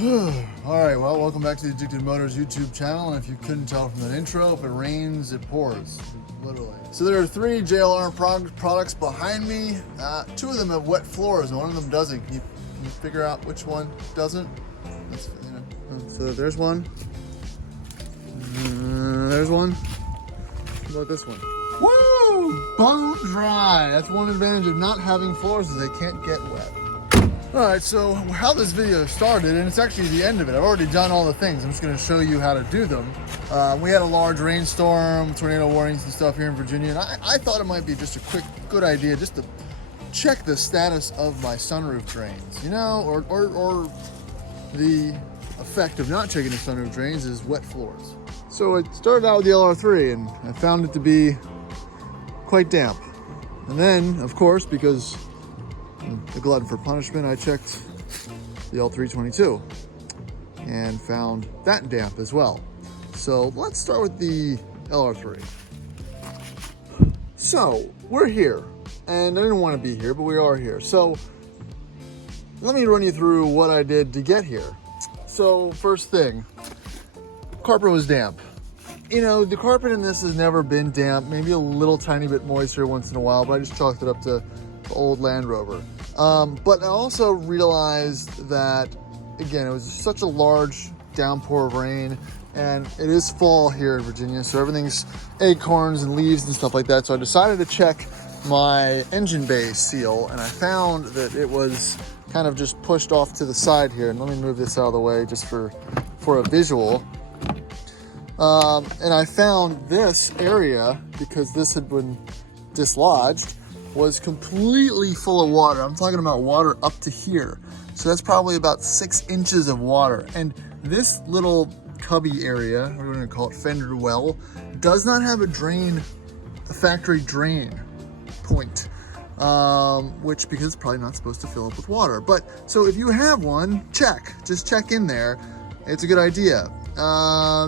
Alright, well, welcome back to the Addicted Motors YouTube channel, and if you couldn't tell from that intro, if it rains, it pours, literally. So there are 3 JLR products behind me. 2 of them have wet floors, and 1 of them doesn't. Can you figure out which one doesn't? So there's one. There's one. How about this one? Woo! Bone dry. That's one advantage of not having floors, is they can't get wet. Alright, so how this video started, and it's actually the end of it. I've already done all the things. I'm just going to show you how to do them. We had a large rainstorm, tornado warnings and stuff here in Virginia, and I thought it might be just a good idea just to check the status of my sunroof drains, you know, or the effect of not checking the sunroof drains is wet floors. So it started out with the LR3, and I found it to be quite damp. And then, of course, because the glutton for punishment, I checked the L322 and found that damp as well. So let's start with the LR3. So we're here, and I didn't want to be here, but we are here. So let me run you through what I did to get here. So first thing, carpet was damp. You know, the carpet in this has never been damp, maybe a little tiny bit moisture once in a while, but I just chalked it up to the old Land Rover. But I also realized that, again, it was such a large downpour of rain, and it is fall here in Virginia, so everything's acorns and leaves and stuff like that. So I decided to check my engine bay seal, and I found that it was kind of just pushed off to the side here. And let me move this out of the way just for a visual. And I found this area, because this had been dislodged, was completely full of water. I'm talking about water up to here. So that's probably about 6 inches of water. And this little cubby area, we're going to call it fender well, does not have a factory drain point, which, because it's probably not supposed to fill up with water. But so if you have one, just check in there. It's a good idea.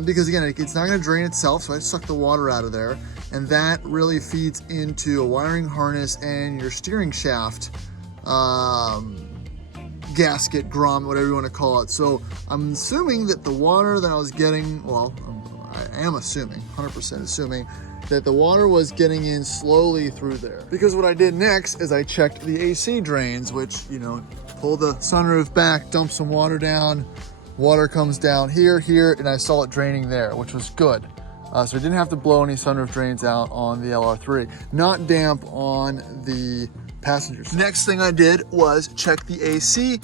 Because again, it's not going to drain itself, so I suck the water out of there, and that really feeds into a wiring harness and your steering shaft gasket, grommet, whatever you want to call it. So I'm assuming that the water that I was getting, well, I am assuming, 100% assuming, that the water was getting in slowly through there. Because what I did next is I checked the AC drains, which, you know, pull the sunroof back, dump some water down. Water comes down here, and I saw it draining there, which was good. So I didn't have to blow any sunroof drains out on the LR3. Not damp on the passenger side. Next thing I did was check the AC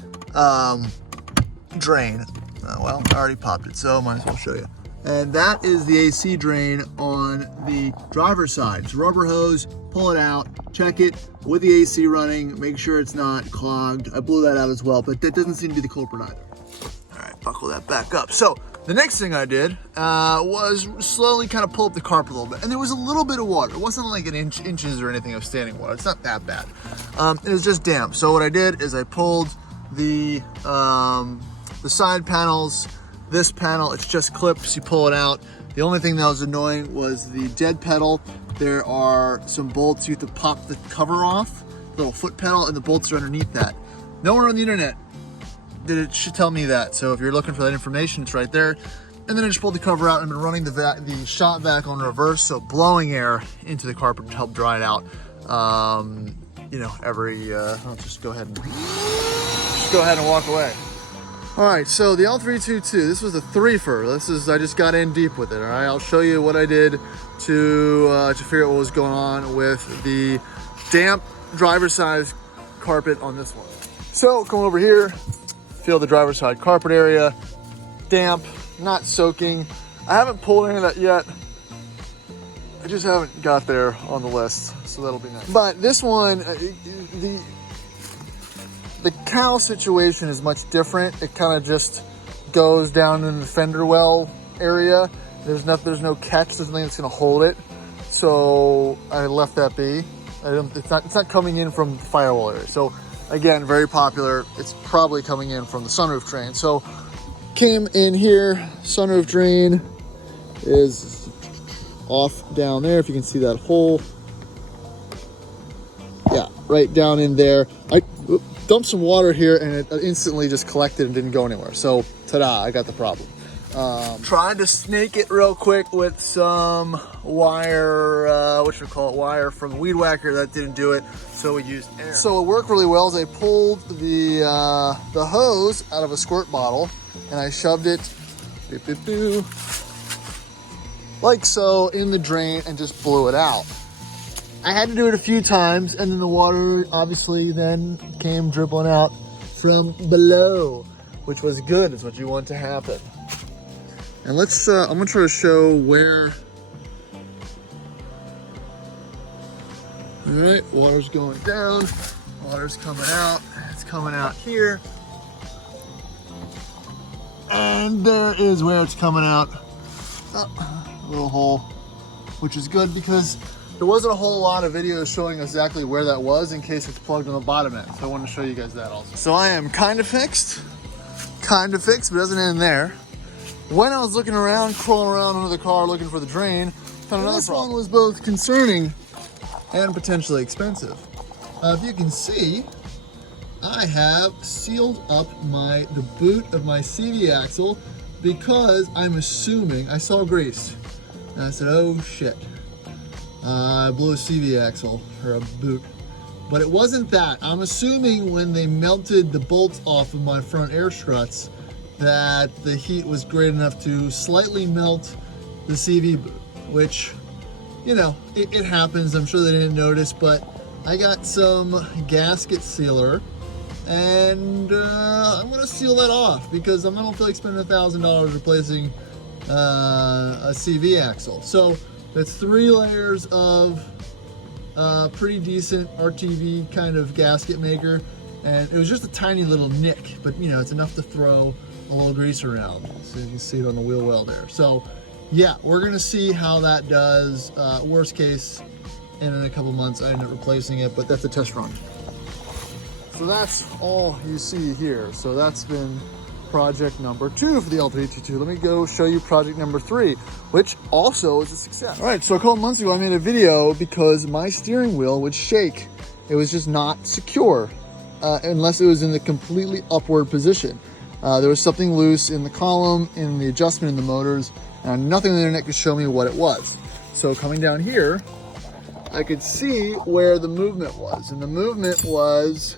drain. Well, I already popped it, so I might as well show you. And that is the AC drain on the driver's side. It's a rubber hose, pull it out, check it with the AC running, make sure it's not clogged. I blew that out as well, but that doesn't seem to be the culprit either. Buckle that back up. So the next thing I did was slowly kind of pull up the carpet a little bit, and there was a little bit of water. It wasn't like inches or anything of standing water. It's not that bad. It was just damp. So what I did is I pulled the side panels. This panel, it's just clips. You pull it out. The only thing that was annoying was the dead pedal. There are some bolts. You have to pop the cover off, the little foot pedal, and the bolts are underneath that. Nowhere on the internet it should tell me that. So if you're looking for that information, it's right there. And then I just pulled the cover out and been running the shop vac on reverse, so blowing air into the carpet to help dry it out. You know, I'll just go ahead and walk away. All right, so the L322, this was a threefer. I just got in deep with it. All right, I'll show you what I did to figure out what was going on with the damp driver's side carpet on this one. So come over here. Feel the driver's side carpet area, damp, not soaking. I haven't pulled any of that yet. I just haven't got there on the list, so that'll be nice. But this one, the cowl situation is much different. It kind of just goes down in the fender well area. There's no catch, there's nothing that's gonna hold it. So I left that be. It's not coming in from the firewall area. So again, very popular. It's probably coming in from the sunroof drain. So came in here, sunroof drain is off down there. If you can see that hole. Yeah, right down in there. dumped some water here and it instantly just collected and didn't go anywhere. So, ta-da, I got the problem. Trying to snake it real quick with some wire, wire from the weed whacker. That didn't do it, so we used air. So it worked really well as I pulled the hose out of a squirt bottle and I shoved it like so in the drain and just blew it out. I had to do it a few times, and then the water obviously then came dribbling out from below, which was good. It's what you want to happen. And let's, I'm gonna try to show where. All right, water's going down, water's coming out. It's coming out here. And there is where it's coming out. Oh, a little hole, which is good because there wasn't a whole lot of videos showing exactly where that was in case it's plugged on the bottom end. So I wanted to show you guys that also. So I am kind of fixed, but it doesn't end there. When I was looking around, crawling around under the car looking for the drain, found another problem. This one was both concerning and potentially expensive. If you can see, I have sealed up the boot of my CV axle because I'm assuming, I saw grease. And I said, oh shit. I blew a CV axle, or a boot. But it wasn't that. I'm assuming when they melted the bolts off of my front air struts that the heat was great enough to slightly melt the CV boot, which, you know, it happens. I'm sure they didn't notice, but I got some gasket sealer and I'm gonna seal that off because I don't feel like spending $1,000 replacing a CV axle. So that's 3 layers of pretty decent RTV kind of gasket maker, and it was just a tiny little nick, but you know, it's enough to throw a little grease around. So you can see it on the wheel well there. So yeah, we're gonna see how that does. Worst case, in a couple months I end up replacing it, but that's a test run. So that's all you see here. So that's been project number 2 for the L322. Let me go show you project number 3, which also is a success. All right, so a couple months ago I made a video because my steering wheel would shake. It was just not secure unless it was in the completely upward position. There was something loose in the column, in the adjustment in the motors, and nothing on the internet could show me what it was. So coming down here, I could see where the movement was, and the movement was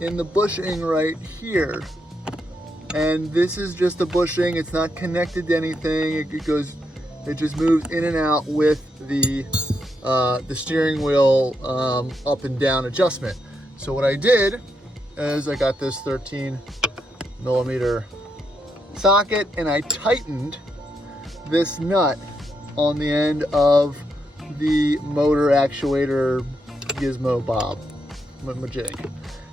in the bushing right here. And this is just a bushing. It's not connected to anything. It just moves in and out with the steering wheel up and down adjustment. So what I did is I got this 13mm socket and I tightened this nut on the end of the motor actuator gizmo bob, majig.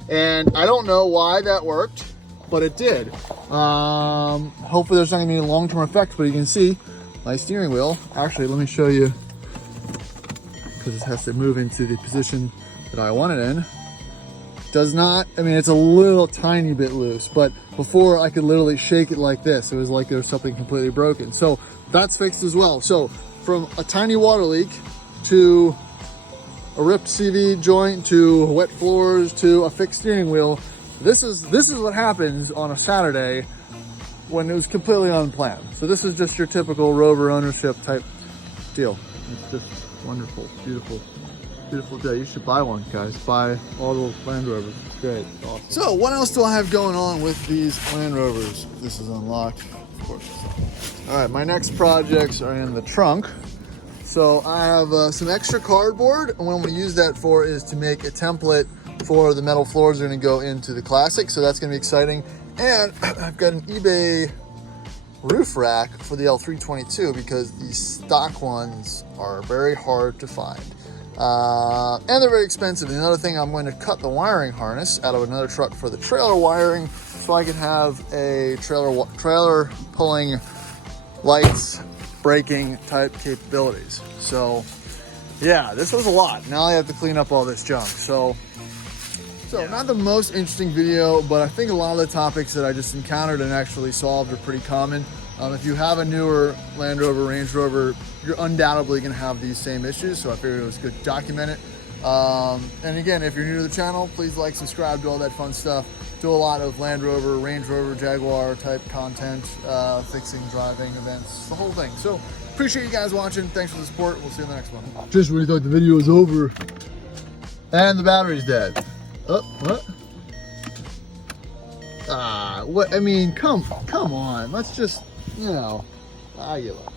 And I don't know why that worked, but it did. Hopefully there's not gonna be any long-term effects, but you can see my steering wheel. Actually, let me show you, because it has to move into the position that I want it in. Does not, I mean, it's a little tiny bit loose, but before I could literally shake it like this. It was like there was something completely broken. So that's fixed as well. So from a tiny water leak to a ripped CV joint to wet floors to a fixed steering wheel, this is what happens on a Saturday when it was completely unplanned. So this is just your typical Rover ownership type deal. It's just wonderful, beautiful, beautiful day. You should buy one, guys. Buy all the Land Rovers. It's great. It's awesome. So what else do I have going on with these Land Rovers? This is unlocked, of course. All right, my next projects are in the trunk. So I have some extra cardboard, and what I'm gonna use that for is to make a template for the metal floors that are gonna go into the Classic. So that's gonna be exciting. And I've got an eBay roof rack for the L322 because these stock ones are very hard to find. And they're very expensive. And another thing, I'm going to cut the wiring harness out of another truck for the trailer wiring so I can have a trailer pulling lights, braking type capabilities. So yeah, this was a lot. Now I have to clean up all this junk. So yeah. Not the most interesting video, but I think a lot of the topics that I just encountered and actually solved are pretty common. If you have a newer Land Rover, Range Rover, you're undoubtedly gonna have these same issues, so I figured it was good to document it. And again, if you're new to the channel, please like, subscribe, do all that fun stuff. Do a lot of Land Rover, Range Rover, Jaguar type content, fixing, driving, events, the whole thing. So appreciate you guys watching. Thanks for the support. We'll see you in the next one. Just when you thought the video was over and the battery's dead. Oh, what? What? I mean, come on. Let's just, you know, give up.